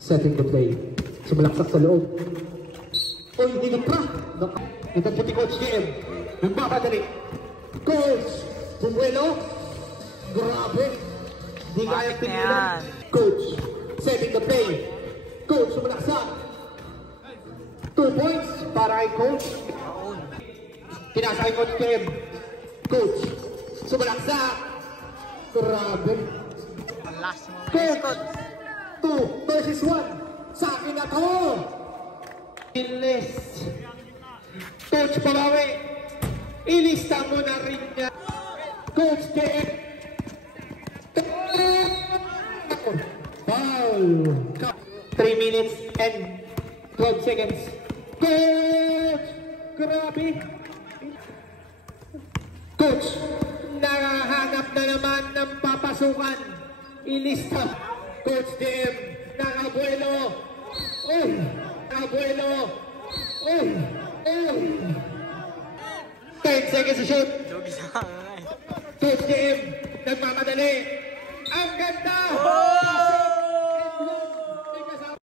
Setting the play. Sumalaksak sa loob. Uy, hinipra! Ito po ni Coach DM. Nagmamadali. Coach! Bumuelo. Grabe. Di kaya pinilan. Coach. Setting the play. Coach, sumalaksak. 2 points para kay Coach. Pinasa kay Coach DM. Coach. Sumalaksak. Grabe. Coach. 2 versus 1. Sa akin na to. Ilis. Coach Pabawi. Ilista mo na rin niya. Coach DM. Foul. 3 minutes and 12 seconds. Coach. Grabe. Coach. Nakahanap na naman ng papasukan. Ilista. Coach DM ng Abuelo. Abuelo. 10 seconds to shoot. Coach DM nagmamadali. Ang ganda!